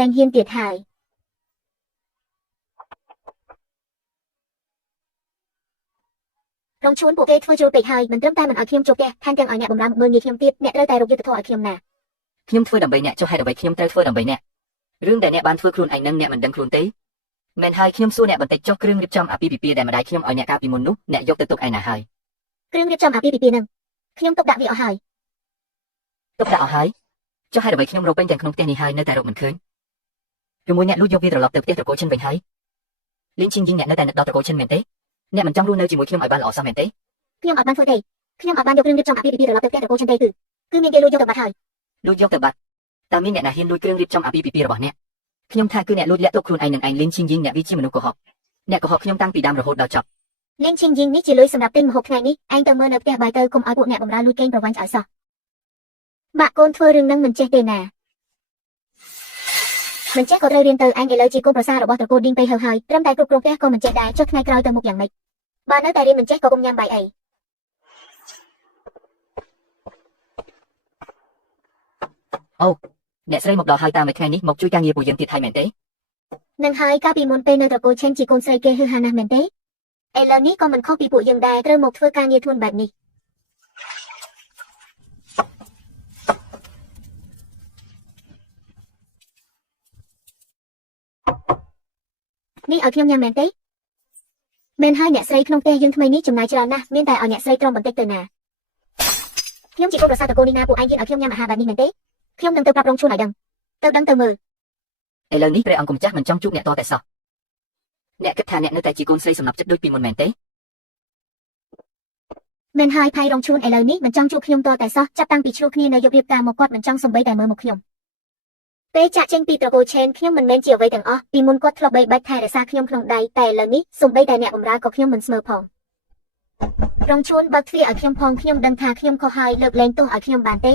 លែងហ៊ានទៀតហើយរងជួនពួកគេធ្វើជ្រុលពេកហើយមិនត្រឹមតែមិនឲ្យខ្ញុំចូលផ្ទះថែមទាំងឲ្យអ្នកបម្រើមើលងាយខ្ញុំទៀតអ្នកត្រូវតែរកយុត្តិធម៌ឲ្យខ្ញុំណាខ្ញុំធ្វើដើម្បីអ្នកចុះហេតុអ្វីខ្ញុំត្រូវធ្វើដើម្បីអ្នករឿងដែលអ្នកបានធ្វើខ្លួនឯងនឹងអ្នកមិនដឹងខ្លួនទេមែនហើយខ្ញុំសួរអ្នកបន្តិចចុះគ្រឿងរៀបចំអាពាហ៍ពិពាហ៍ដែលម្ដាយខ្ញុំឲ្យអ្នកកាលពីមុននោះអ្នកយកទៅទុកឯណាហើយគ្រឿងរៀបចំអាពាហ៍ពិពាហ៍នឹងខ្ញុំទុកដាក់វាអស់ហើយទុកដាក់អស់ហើយចុះហេតុអ្វីខ្ញុំរកពេញទាំងក្នុងផ្ទះនេះហើយនៅតែរកមិនឃើញឬមួយអ្នកលួចយកវាត្រឡប់ទៅផ្ទះត្រកូលឈិនវិញហើយលីនឈីងយីងអ្នកនៅតែនឹកដល់ត្រកូលឈិនមែនទេអ្នកមិនចង់រស់នៅជាមួយខ្ញុំឲ្យបានល្អសោះមែនទេខ្ញុំអត់បានធ្វើទេខ្ញុំអត់បានយកគ្រឿងរៀបចំអាពាហ៍ពិពាហ៍ត្រឡប់ទៅផ្ទះត្រកូលឈិនទេគឺមានគេលួចយកទៅបាត់ហើយលួចយកទៅបាត់តើមានអ្នកណាហ៊ានលួចគ្រឿងរៀបចំអាពាហ៍ពិពាហ៍របស់អ្នកខ្ញុំថាគឺអ្នកលួចលាក់ទុកខ្លួនឯងនឹងឯងលីនឈីងយីងអ្នកវាជាមនុស្សកុហកអ្នកកុហកខ្ញុំតាំងពីដើមរហូតដល់ចប់លីនឈីងយីងនេះជាលុយសម្រាប់ទិញម្ហូបថ្ងៃនេះឯងទៅមើលនៅផ្ទះបាយទៅកុំឲ្យពួកអ្នកបម្រើលួចកេងប្រវ័ញ្ចឲ្យសោះបាក់កូនធ្វើរឿងនឹងមិនចេះទេណាមិនចេះក៏ត្រូវរៀនទៅឯងឥឡូវជាកូនប្រសាររបស់ត្រកូលឌីងទៅហើយត្រឹមតែគ្រប់គ្រងផ្ទះក៏មិនចេះដែរចុះថ្ងៃក្រោយទៅមុខយ៉ាងម៉េចបើនៅតែរៀនមិនចេះក៏កុំញ៉ាំបាយអីអូអ្នកស្រីមកដល់ហើយតាមមួយថ្ងៃនេះមកជួយការងារពួកយើងទៀតហើយមែនទេនឹងហើយកាលពីមុនពេលនៅត្រកូលឈិនជាកូនស្រីគេហឺហាណាស់មែនទេឥឡូវនេះក៏មិនខុសពីពួកយើងដែរត្រូវមកធ្វើការងារធ្ងន់បែបនេះនេះឲ្យខ្ញុំញ៉ាំមែនទេមែនហើយអ្នកស្រីក្នុងផ្ទះយើងថ្មីនេះចំណាយច្រើនណាស់មានតែឲ្យអ្នកស្រីទ្រាំបន្តិចទៅណាខ្ញុំជាកូនប្រសារត្រកូលនេះណាពួកឯងទៀតឲ្យខ្ញុំញ៉ាំអាហារបែបនេះមែនទេខ្ញុំនឹងទៅប្រាប់រងជួនឲ្យដឹងទៅដឹងទៅមើលឥឡូវនេះព្រះអង្គម្ចាស់មិនចង់ជួបអ្នកតតែសោះអ្នកគិតថាអ្នកនៅតែជាកូនស្រីសំណប់ចិត្តដូចពីមុនមែនទេមែនហើយផៃរងជួនឥឡូវនេះមិនចង់ជួបខ្ញុំតតែសោះចាប់តាំងពីឆ្លោះគ្នានៅយប់រៀបការមកគាត់មិនចង់សំបីតែមើលមកខ្ញុំពេលចាក់ចេញពីត្រកូលឆេនខ្ញុំមិនមែនជាអ្វីទាំងអស់ពីមុនគាត់ធ្លាប់បីបាច់ថែរក្សាខ្ញុំក្នុងដៃតែឥឡូវនេះសំបីតែអ្នកបម្រើក៏ខ្ញុំមិនស្មើផងរងជួនបើកទ្វារឲ្យខ្ញុំផងខ្ញុំដឹងថាខ្ញុំខុសហើយលើកលែងទោសឲ្យខ្ញុំបានទេ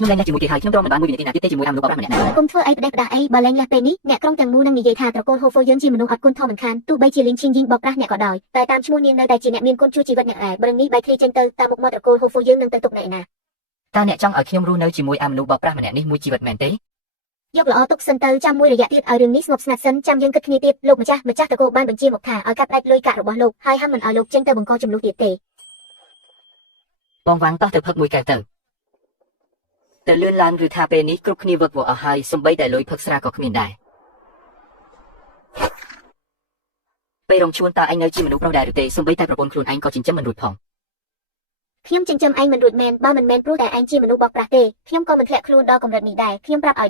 ខ្ញុំលែងលះជាមួយគេហើយខ្ញុំទ្រាំមិនបាន1វិនាទីណាទៀតទេជាមួយអាមនុស្សបរិសម្នាក់ណាកុំធ្វើអីផ្ដេសផ្ដាសអីបើលែងលះពេលនេះអ្នកក្រុងទាំងមូលនឹងនិយាយថាត្រកូលហូហ្វូយើងជាមនុស្សអត់គុណធម៌មិនខានទោះបីជាលីនឈីងយីងបោកប្រាស់អ្នកក៏ដោយតែតាមឈ្មោះនាងនៅតែជាអ្នកមានគុណជួយជីវិតអ្នកឯងប្រឹងនេះបែកធ្លាយចេញទៅតាមមុខមាត់ត្រកូលហូហ្វូយើងនឹងទៅទុកនៅឯណាតើអ្នកចង់ឲ្យខ្ញុំរស់នៅជាមួយអាមនុស្សបោកប្រាស់ម្នាក់នេះមួយជីវិតមែនទេយកល្អទុកសិនទៅចាំមួយរយៈទៀតឲ្យរឿងនេះស្ងប់ស្ងាត់សិនចាំយើងគិតគ្នាទៀតលោកម្ចាស់ត្រកូលបានបញ្ជាមកថាឲ្យកាត់ផ្ដាច់លុយកាក់របស់លោកហើយហាមមិនឲ្យលោកចេញទៅបង្កចំនួនទៀតទេបងវាំងតោះទៅផឹកមួយកែវទៅលឿនឡានឬថាពេលនេះគ្រប់គ្នាវឹកវរអស់ហើយសំបីតែលុយផឹកស្រាក៏គ្មានដែរពេលរងជួនតើឯងនៅជាមនុស្សប្រុសដែរឬទេសំបីតែប្រពន្ធខ្លួនឯងក៏ចិញ្ចឹមមិនរួចផងខ្ញុំចិញ្ចឹមឯងមិនរួចមែនបើមិនមែនព្រោះតែឯងជាមនុស្សបោកប្រាស់ទេខ្ញុំក៏មិនធ្លាក់ខ្លួនដល់កម្រិតនេះដែរខ្ញុំប្រាប់ឲ្យ